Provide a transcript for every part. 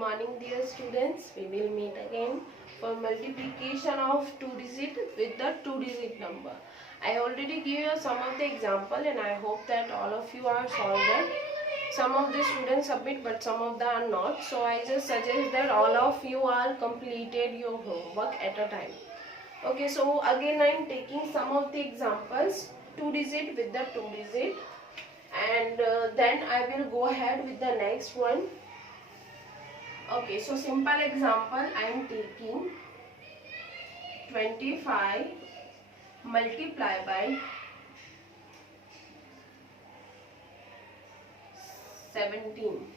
morning dear students. We will meet again for multiplication of 2 digit with the 2 digit number. I already gave you some of the example and I hope that all of you are solved it. Some of the students submit but some of them are not. So I just suggest that all of you are completed your homework at a time. Okay, so again I am taking some of the examples 2 digit with the 2 digit and then I will go ahead with the next one. Okay, so simple example I am taking 25 multiply by 17.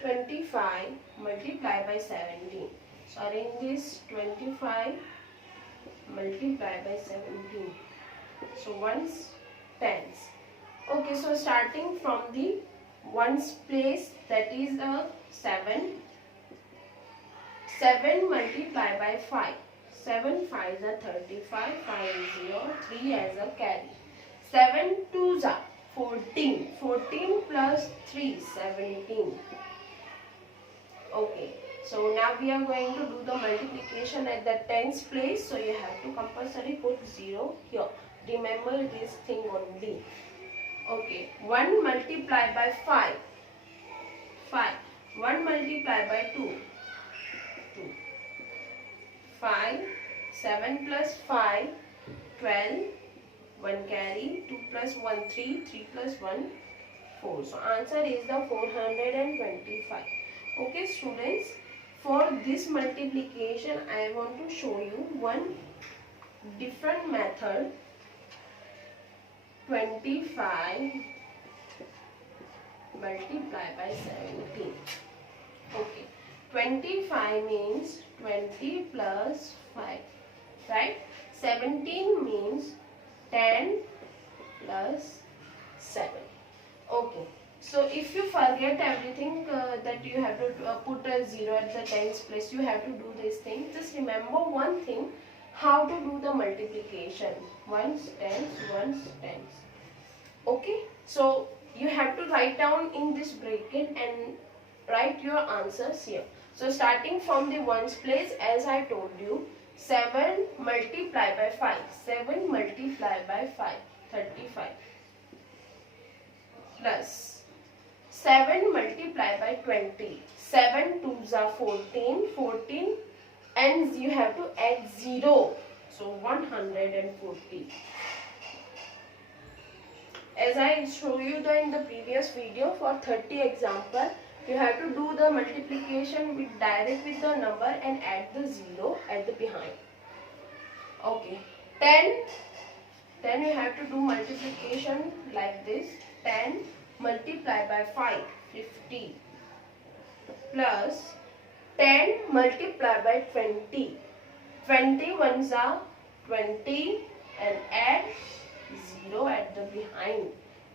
25 multiply by 17. So arrange this 25 multiply by 17. So ones tens. Okay, so starting from the ones place, that is a 7. 7 multiply by 5. 7 5 is a 35, 5 is 0, 3 as a carry. 7 2 is a 14. 14 plus 3, 17. Okay, so now we are going to do the multiplication at the tens place. So you have to compulsory put 0 here. Remember this thing only. Okay, 1 multiply by 5. 5. 1 multiply by 2. 2. 5. 7 plus 5. 12. 1 carry. 2 plus 1 3. 3 plus 1 4. So answer is the 425. Okay students, for this multiplication I want to show you one different method. 25 multiply by 17. Okay, 25 means 20 plus 5, right? 17 means 10 plus 7. Okay, so if you forget everything that you have to put a 0 at the tens place, you have to do this thing. Just remember one thing, how to do the multiplication. Ones tens, ones tens. Okay, so you have to write down in this bracket and write your answers here. So starting from the ones place, as I told you, 7 multiply by 5. 7 multiply by 5, 35. Plus 7 multiply by 20. 7 2s are 14. 14 and you have to add 0. So 140. As I show you in the previous video, for 30 example, you have to do the multiplication with direct with the number and add the 0 at the behind. Okay. 10. Then you have to do multiplication like this. 10 multiply by 5, 50. Plus 10 multiply by 20. 20 ones are 20 and add 0 at the behind.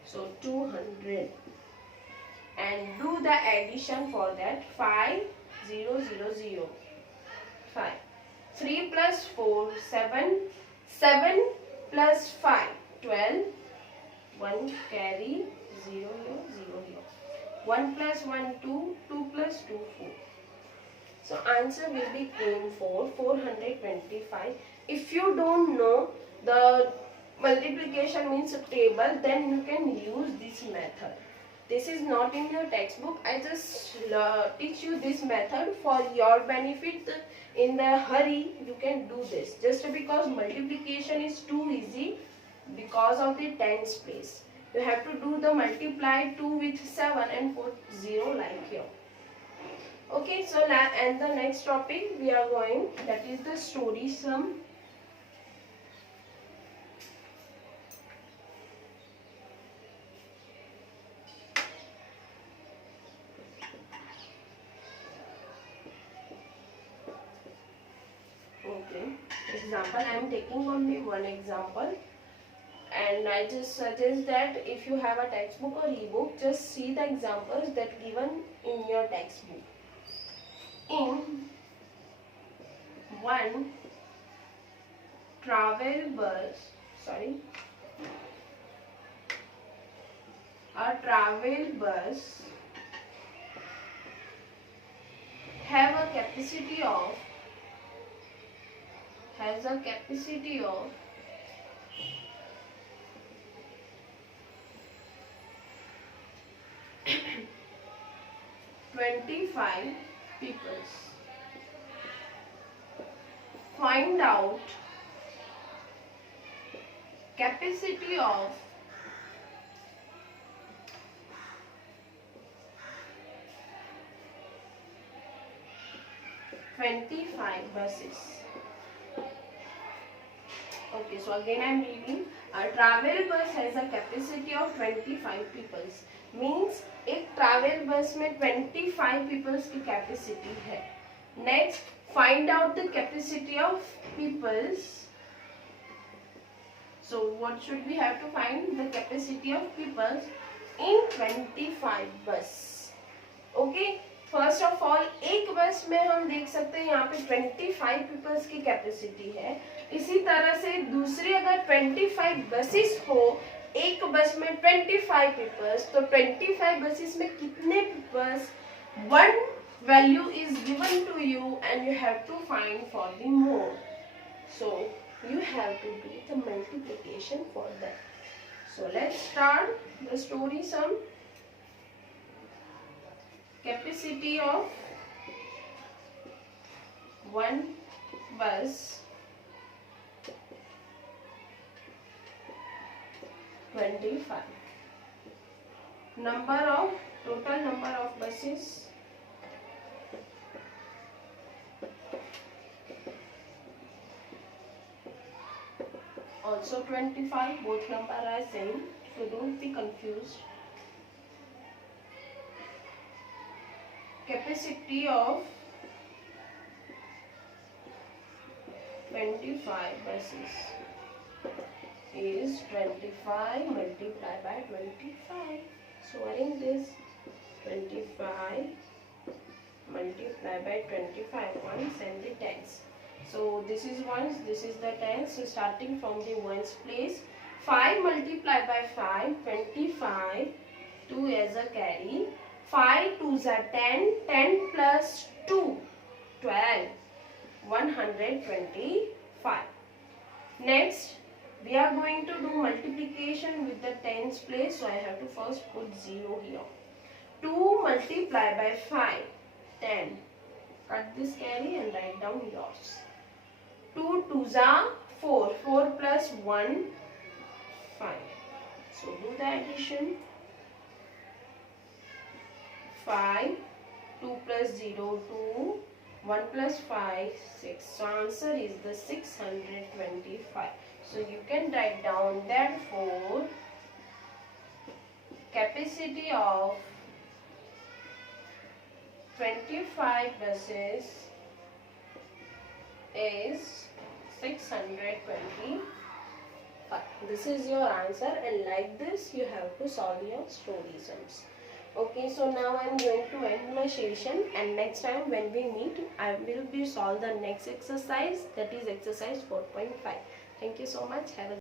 So 200. And do the addition for that. 5, 0, 0, 0. 5. 3 plus 4, 7. 7 plus 5, 12. 1 carry, 0 here, 0 here. 1 plus 1, 2. 2 plus 2, 4. So answer will be came for 425. If you don't know the multiplication means a table, then you can use this method. This is not in your textbook. I just teach you this method for your benefit. In the hurry, you can do this. Just because multiplication is too easy because of the tens place. You have to do the multiply 2 with 7 and put 0 like here. Okay, so and the next topic we are going, that is the story sum. Okay, example, I am taking only one example and I just suggest that if you have a textbook or ebook, just see the examples that given in your textbook. In one travel bus, a travel bus capacity of 25 people. Find out capacity of 25 buses. Okay, so again I am reading. A travel bus has a capacity of 25 people. Means एक travel bus में 25 people की capacity है. Next, find out the capacity of peoples. So what should we have to find? The capacity of peoples in 25 bus. Okay. First of all एक बस में हम देख सकते हैं यहाँ पे 25 पीपल्स की कैपेसिटी है. इसी तरह से दूसरी अगर 25 बसेस हो, एक बस में 25 पीपल्स, तो 25 बसेस में कितने peoples? One value is given to you and you have to find for the more. So you have to do the multiplication for that. So let's start the story. Some capacity of one bus 25. Total number of buses also 25. Both number are same, so don't be confused. Capacity of 25 buses is 25 multiplied by 25. So arrange this. 25 multiplied by 25 ones and the tens. So this is ones, this is the tens. So starting from the ones place, 5 multiplied by 5, 25, 2 as a carry. 5 2s are 10, 10 plus 2, 12, 125. Next, we are going to do multiplication with the tens place, so I have to first put 0 here. 2 multiplied by 5, 10. Cut this carry and write down yours. 2 2s are 4, 4 plus 1, 5. So do the addition. 5, 2 plus 0, 2, 1 plus 5, 6. So answer is the 625. So you can write down, therefore capacity of 25 buses is 625. This is your answer, and like this you have to solve your story sums. Okay, so now I am going to end my session, and next time when we meet, I will be solve the next exercise, that is exercise 4.5. Thank you so much. Have a